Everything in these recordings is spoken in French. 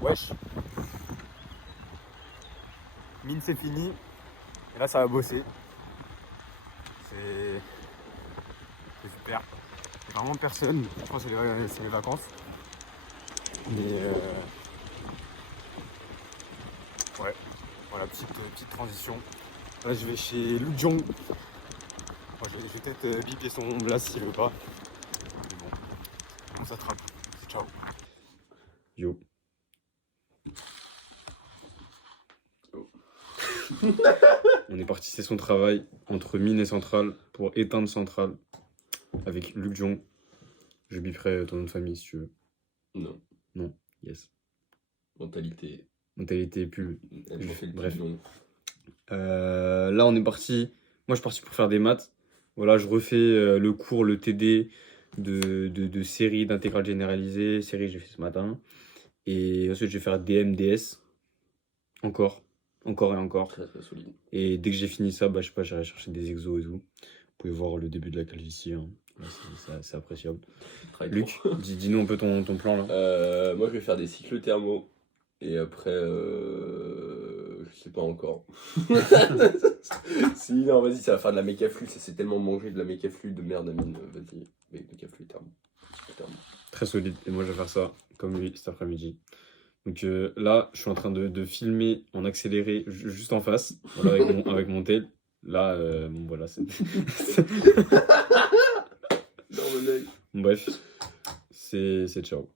Wesh. Mine c'est fini. Et là ça va bosser. C'est super. Il y a vraiment personne. Je pense que c'est les vacances. Mais ouais. Voilà, petite transition. Là je vais chez Lu Jong. Bon, je vais peut-être biper son blast s'il veut pas. Mais bon, on s'attrape. Ciao. Yo. On est parti, c'est son travail entre mine et centrale pour éteindre centrale avec Luc Dion. Je biperai ton nom de famille si tu veux. Non. Non, yes. Mentalité. Mentalité pull. Bref. Non. Là on est parti. Moi je suis parti pour faire des maths. Voilà, je refais le cours, le TD de série d'intégrale généralisée. Série j'ai fait ce matin. Et ensuite je vais faire DM, DS. Encore et encore. Très très solide. Et dès que j'ai fini ça, je sais pas, j'irai chercher des exos et tout. Vous pouvez voir le début de la calvitie. Hein. C'est appréciable. Luc, dis-nous un peu ton plan là. Moi je vais faire des cycles thermaux. Et après, je sais pas encore. Si, non, vas-y, ça va faire de la mécaflux. Ça s'est tellement mangé de la mécaflux de merde, Amine. Vas-y, mécaflux thermo. Très solide. Et moi je vais faire ça comme lui cet après-midi. Donc là, je suis en train de filmer en accéléré juste en face, voilà, avec mon tel. Là, bon, voilà, c'est. Bon, bref, c'est ciao.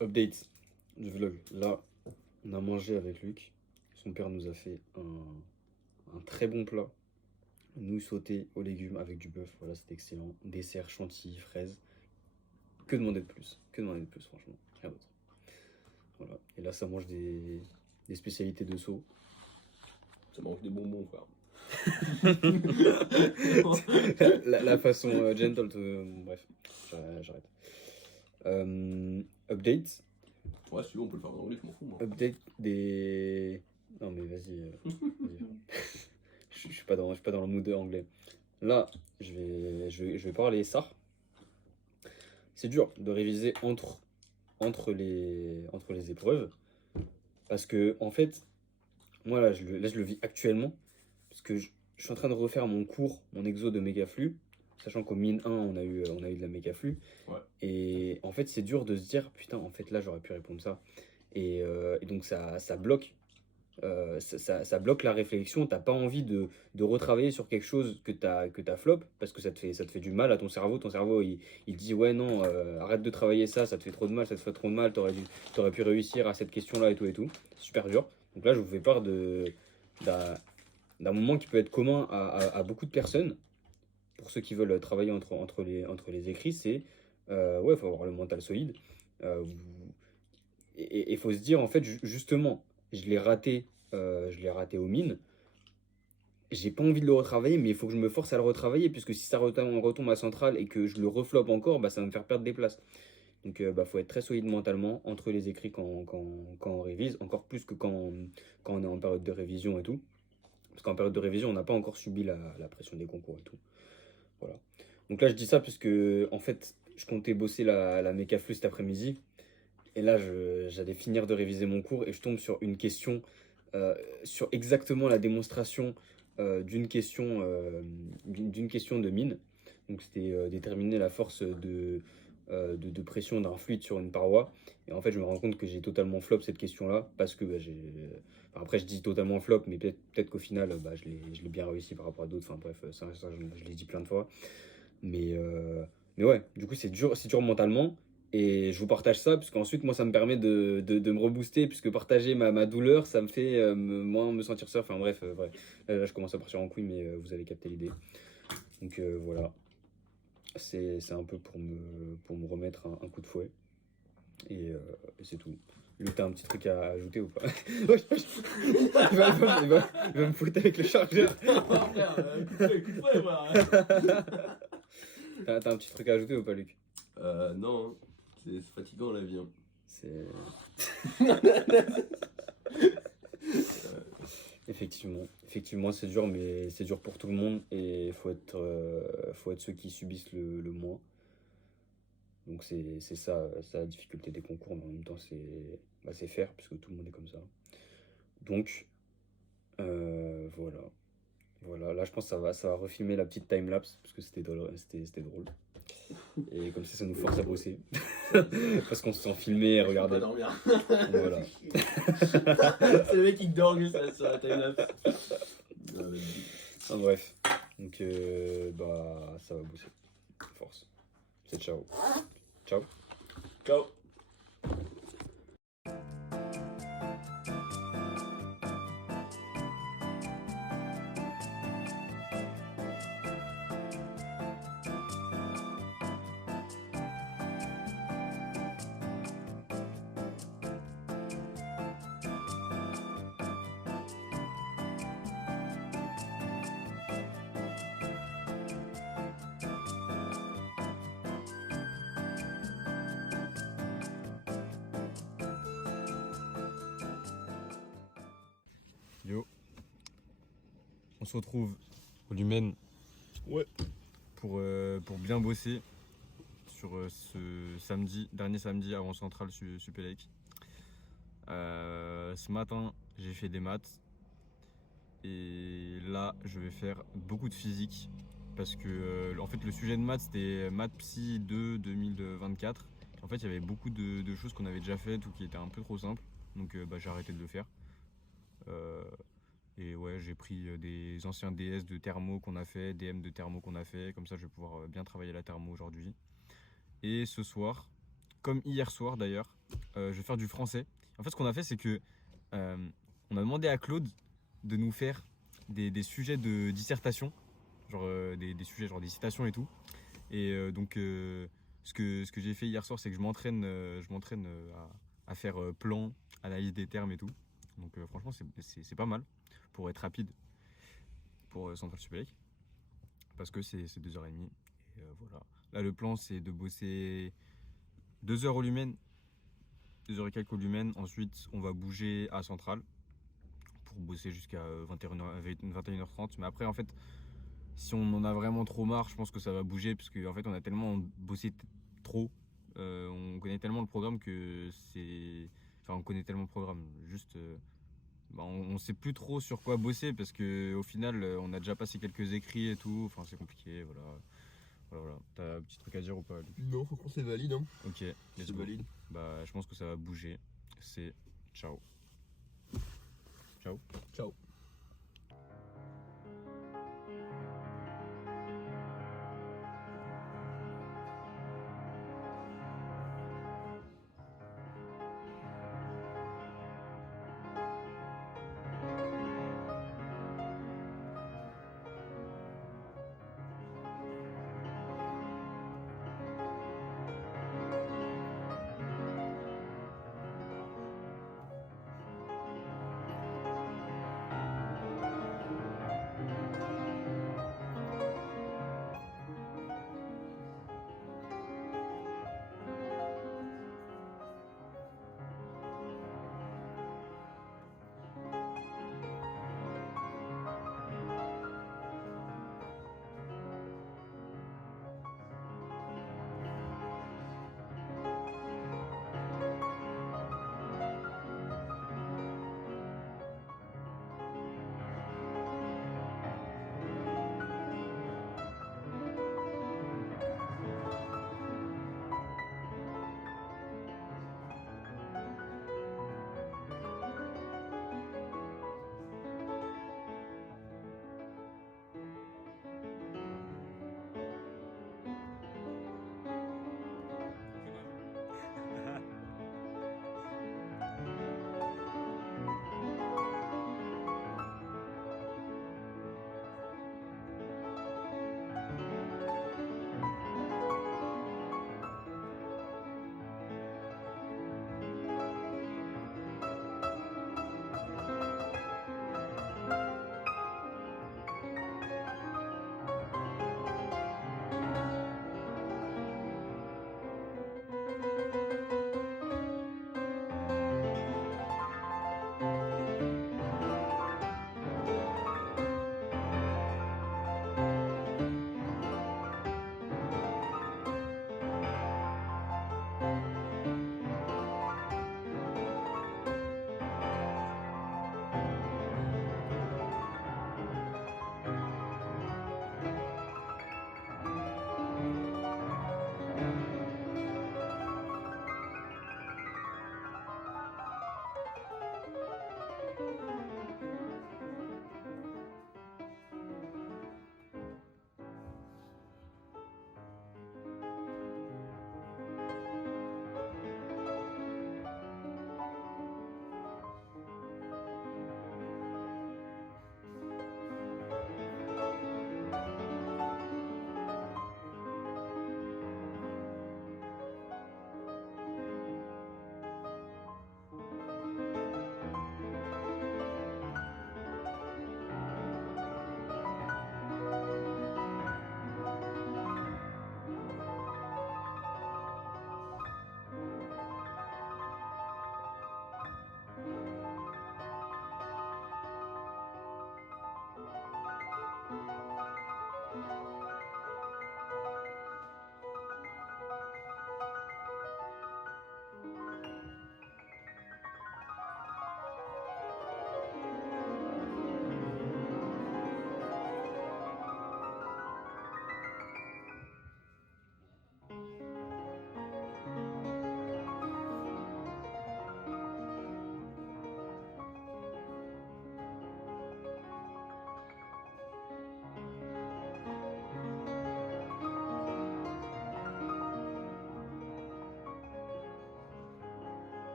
Update du vlog. Là, on a mangé avec Luc. Son père nous a fait un très bon plat. Nouilles sautées aux légumes avec du bœuf. Voilà, c'était excellent. Dessert, chantilly, fraises. Que demander de plus? Que demander de plus, franchement? Rien d'autre. Voilà. Et là, ça mange des spécialités de saut. Ça mange des bonbons, frère. la façon gentle, bref, j'arrête. Update. Ouais, si on peut le faire en anglais, je m'en fous. Moi. Update des. Non, mais vas-y. Je suis pas dans le mood anglais. Là, je vais parler ça. C'est dur de réviser entre les épreuves. Parce que, en fait, moi, là, je le vis actuellement. Parce que je suis en train de refaire mon cours, mon exo de méga-flux. Sachant qu'au mine 1, on a eu de la méga-flux. Ouais. Et en fait, c'est dur de se dire, putain, en fait, là, j'aurais pu répondre ça. Et donc, ça bloque. Ça bloque la réflexion. T'as pas envie de retravailler sur quelque chose que t'as flop parce que ça te fait du mal à ton cerveau. Ton cerveau il dit ouais non arrête de travailler ça te fait trop de mal, ça te fait trop de mal, t'aurais pu réussir à cette question là et tout. C'est super dur. Donc là je vous fais part d'un moment qui peut être commun à beaucoup de personnes. Pour ceux qui veulent travailler entre les écrits, c'est ouais, faut avoir le mental solide. Et il faut se dire en fait justement je l'ai raté aux mines. J'ai pas envie de le retravailler, mais il faut que je me force à le retravailler, puisque si ça retombe à centrale et que je le refloppe encore, ça va me faire perdre des places. Donc faut être très solide mentalement entre les écrits quand on révise, encore plus que quand on est en période de révision et tout. Parce qu'en période de révision, on n'a pas encore subi la pression des concours et tout. Voilà. Donc là, je dis ça puisque en fait, je comptais bosser la mécaflux cet après-midi. Et là, j'allais finir de réviser mon cours et je tombe sur une question, sur exactement la démonstration d'une question de mine. Donc c'était déterminer la force de pression d'un fluide sur une paroi. Et en fait, je me rends compte que j'ai totalement flop cette question-là parce que après, je dis totalement flop, mais peut-être qu'au final, je l'ai bien réussi par rapport à d'autres. Enfin bref, ça je l'ai dit plein de fois. Mais ouais, du coup, c'est dur mentalement. Et je vous partage ça, parce qu'ensuite, moi, ça me permet de me rebooster, puisque partager ma douleur, ça me fait moins me sentir seul. Enfin bref, là, je commence à partir en couille, mais vous avez capté l'idée. Donc voilà, c'est un peu pour me remettre un coup de fouet. Et c'est tout. Lui, t'as un petit truc à ajouter ou pas? il va me foutre avec le chargeur. Coup de fouet, voilà. T'as un petit truc à ajouter ou pas, Luc? Non, hein. C'est fatigant la vie. Hein. C'est. Effectivement, c'est dur, mais c'est dur pour tout le monde et faut être ceux qui subissent le moins. Donc c'est ça la difficulté des concours, mais en même temps c'est faire, puisque tout le monde est comme ça. Donc voilà. Voilà, là je pense que ça va refilmer la petite time-lapse, parce que c'était drôle. Et comme ça nous force à bosser. Parce qu'on se sent filmé et Je peux pas regarder. dormir. Voilà. C'est le mec qui dort juste là, sur la timelapse. Enfin, bref. Donc bah ça va bosser. Force. C'est ciao. Ciao. Ciao. Yo, on se retrouve au Lumen pour bien bosser sur ce samedi, dernier samedi avant Centrale Supélec. Ce matin, j'ai fait des maths et là, je vais faire beaucoup de physique parce que en fait, le sujet de maths c'était Maths Psy 2 2024. En fait, il y avait beaucoup de choses qu'on avait déjà faites ou qui étaient un peu trop simples, donc j'ai arrêté de le faire. Euh, Et ouais, j'ai pris des anciens DS de thermo qu'on a fait, DM de thermo qu'on a fait, comme ça je vais pouvoir bien travailler la thermo aujourd'hui. Et ce soir, comme hier soir d'ailleurs, je vais faire du français. En fait, ce qu'on a fait, c'est que on a demandé à Claude de nous faire des sujets de dissertation, genre des sujets, genre des citations et tout. Et donc, ce que j'ai fait hier soir, c'est que je m'entraîne à faire plan, analyse des termes et tout. Donc, franchement, c'est pas mal pour être rapide pour Central Supélec parce que c'est 2h30 et voilà. Là le plan c'est de bosser 2 heures au Lumen, 2 heures et quelques au Lumen, ensuite on va bouger à Central pour bosser jusqu'à 21h30, mais après en fait si on en a vraiment trop marre je pense que ça va bouger parce qu'en fait on a tellement bossé trop, on connaît tellement le programme que c'est... Enfin on connaît tellement le programme, juste bah, on sait plus trop sur quoi bosser parce que au final on a déjà passé quelques écrits et tout, enfin c'est compliqué, voilà. Voilà. T'as un petit truc à dire ou pas, Luc? Non, franchement, c'est valide. Hein. Ok, let's C'est go. valide. Bah je pense que ça va bouger. C'est ciao. Ciao. Ciao.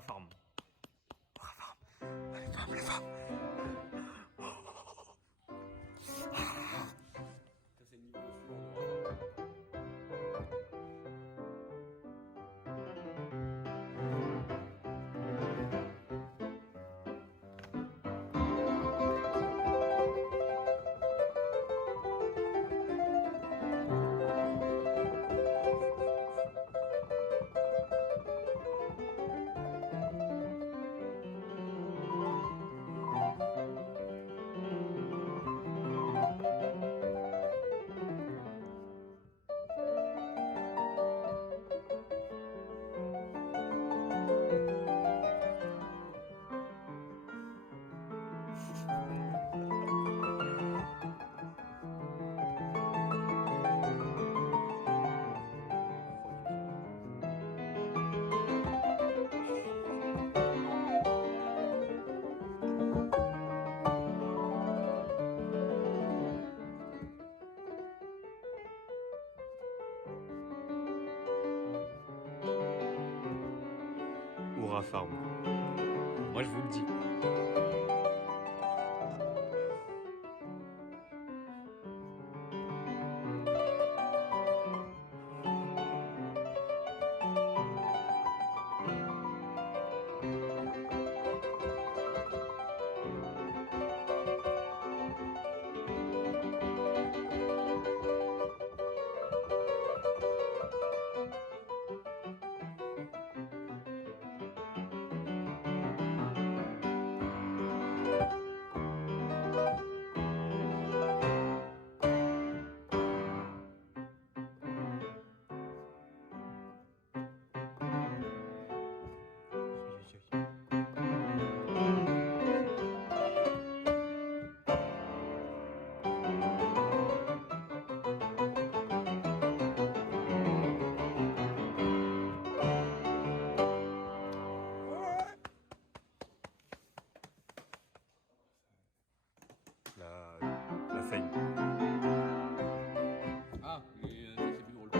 Oura Farm. Oura Farm. Allez, ferme les femmes. C'est le niveau suivant. Oura Farm. Moi, je vous le dis. La fame. Ah, mais ça c'est plus drôle.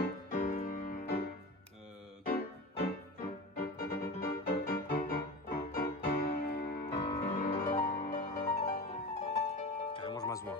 Carrément, je m'assois.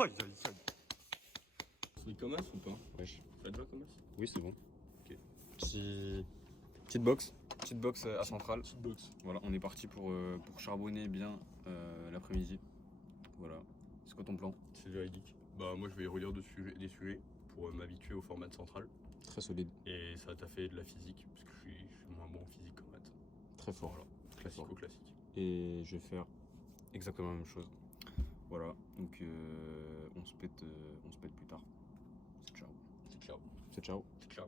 Oh, il a C'est Comas ou pas? Wesh. T'as déjà Comas? Oui, c'est bon. Ok. Petite box. Petite box à Centrale. Petite box. Voilà, on est parti pour charbonner bien l'après-midi. Voilà. C'est quoi ton plan? C'est véridique. Bah moi je vais relire des sujets pour m'habituer au format de centrale. Très solide. Et ça t'a fait de la physique, parce que je suis moins bon en physique qu'en maths. Très fort. Voilà. Très fort. Classico-classique. Et je vais faire exactement la même chose. Voilà. Donc on se pète plus tard. C'est ciao. C'est ciao. C'est ciao. C'est ciao.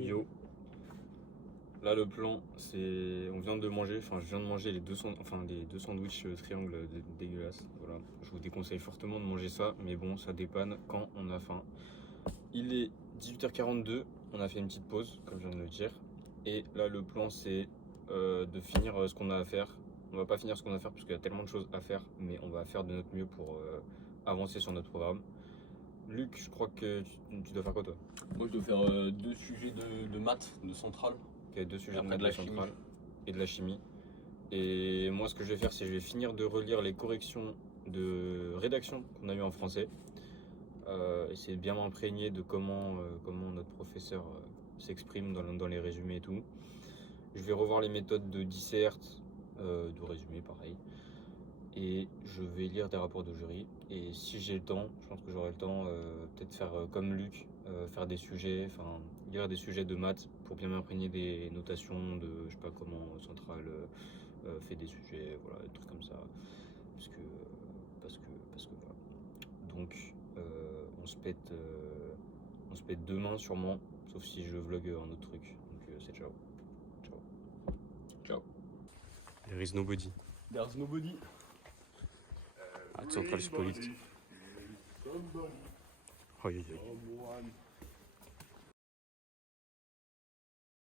Yo. Là le plan c'est on vient de manger, enfin je viens de manger les deux sandwichs triangles dégueulasses. Voilà. Je vous déconseille fortement de manger ça, mais bon ça dépanne quand on a faim. Il est 18h42, on a fait une petite pause comme je viens de le dire. Et là le plan c'est de finir ce qu'on a à faire On va pas finir ce qu'on a à faire parce qu'il y a tellement de choses à faire, mais on va faire de notre mieux pour avancer sur notre programme. Luc, je crois que tu dois faire quoi toi? Moi, je dois faire 2 sujets de maths, de centrale. Ok, 2 sujets Après de de la maths chimie. centrale et de la chimie. Et moi, ce que je vais faire, c'est que je vais finir de relire les corrections de rédaction qu'on a eu en français. Essayer de bien m'imprégner de comment notre professeur s'exprime dans les résumés et tout. Je vais revoir les méthodes de disserte, de résumé pareil. Et je vais lire des rapports de jury. Et si j'ai le temps, je pense que j'aurai le temps, peut-être faire comme Luc, faire des sujets, enfin lire des sujets de maths pour bien m'imprégner des notations de, je sais pas comment, Centrale fait des sujets, voilà, des trucs comme ça. Parce que voilà. Donc on se pète demain sûrement, sauf si je vlog un autre truc. Donc c'est ciao. Ciao. Ciao. There is nobody. There's nobody. At Central Sport. Somebody. Aïe, aïe, aïe. Someone.